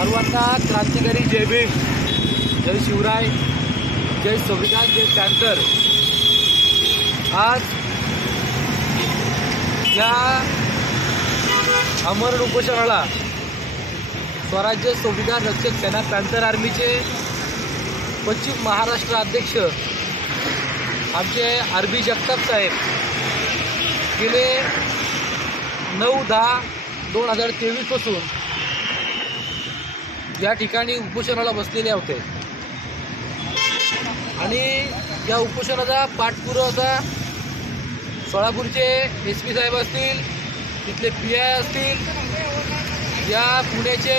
सर्वांना क्रांतिकारी जय भीम, जय शिवराय, जय संविधान, जय पॅन्थर। आज या अमरण उपोषणाला स्वराज्य संविधान रक्षक सेना पॅन्थर आर्मीचे पश्चिम महाराष्ट्र अध्यक्ष आमचे आरबी जगताप साहेब गेले 9/10/2023 पासून या ठिकाणी उपोषणाला बसलेले होते आणि या उपोषणाचा पाठपुरावा सोलापूरचे SP साहेब असतील, तिथले PI असतील, या पुण्याचे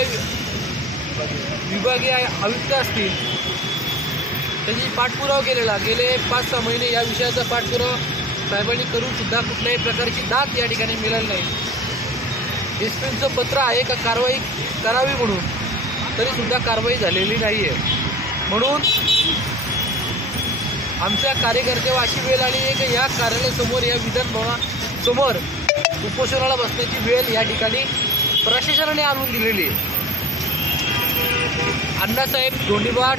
विभागीय आयुक्त असतील, त्यांची पाठपुरावा केलेला गेले 5-6 महिने या विषयाचा पाठपुरावा साहेबांनी करून सुद्धा कुठल्याही प्रकारची दाद या ठिकाणी मिळाली नाही। SPचं पत्र आहे का कारवाई करावी म्हणून, तरी सुद्धा कारवाई झालेली नाही आहे। म्हणून आमच्या कार्यकर्त्यावर अशी वेळ आली आहे की या कार्यालयासमोर, या विधानभवनासमोर उपोषणाला बसण्याची वेळ या ठिकाणी प्रशासनाने आणून दिलेली आहे। अण्णासाहेब धोंडीबा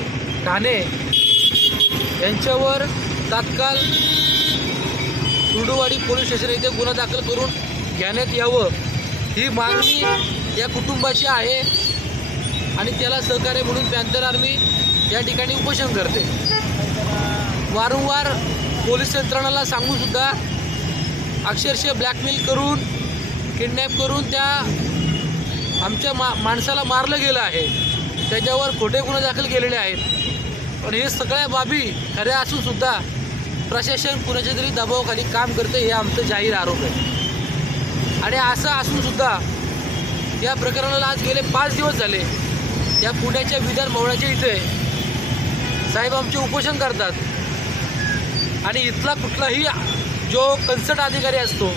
ठाणे यांच्यावर तात्काळ कुर्डुवाडी पोलीस स्टेशन येथे गुन्हा दाखल करून घेण्यात यावं ही मागणी या कुटुंबाची आहे आणि त्याला सहकार्य म्हणून पॅन्थर आर्मी या ठिकाणी उपोषण करते। वारंवार पोलीस यंत्रणाला सांगून सुद्धा अक्षरशः ब्लॅकमेल करून, किडनॅप करून त्या आमच्या माणसाला मारलं गेलं आहे, त्याच्यावर खोटे गुन्हे दाखल केलेले आहेत। पण हे सगळ्या बाबी खऱ्या असून सुद्धा प्रशासन कुणाच्या तरी दबावाखाली काम करते हे आमचं जाहीर आरोप आहे। आणि असं असून सुद्धा या प्रकरणाला आज गेले 5 दिवस झाले या पुण्याच्या विधानभवनाच्या इथे साहेब आमचे उपोषण करतात आणि इथला कुठलाही जो कन्सर्ट अधिकारी असतो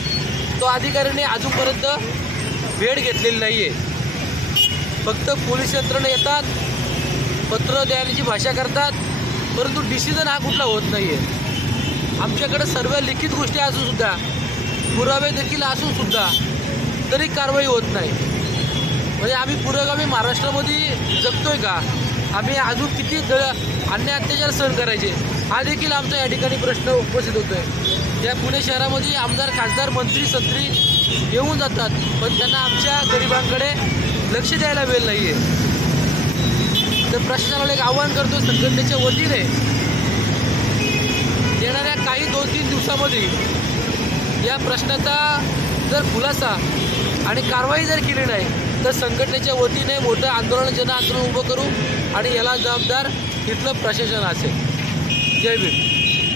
तो अधिकाऱ्याने अजूनपर्यंत भेट घेतलेली नाही आहे। फक्त पोलीस यंत्रणा येतात, पत्र देण्याची भाषा करतात, परंतु डिसिजन हा कुठला होत नाही आहे। आमच्याकडे सर्व लिखित गोष्टी असून सुद्धा, पुरावे देखील असून सुद्धा तरी कारवाई होत नाही। म्हणजे आम्ही पुरोगामी महाराष्ट्रामध्ये जगतोय का? आम्ही अजून किती अन्याय अत्याचार सहन करायचे हा देखील आमचा या ठिकाणी प्रश्न उपस्थित होतोय। या पुणे शहरामध्ये आमदार, खासदार, मंत्री, संत्री येऊन जातात, पण त्यांना आमच्या गरिबांकडे लक्ष द्यायला वेळ नाही आहे। तर प्रशासनाला एक आवाहन करतो संघटनेच्या वतीने, येणाऱ्या काही 2-3 दिवसामध्ये या प्रश्नाचा जर खुलासा आणि कारवाई जर केली नाही तर संघटनेच्या वतीने मोठं आंदोलन, जन आंदोलन उभं करू आणि याला जबाबदार इथलं प्रशासन असेल। जय भीम।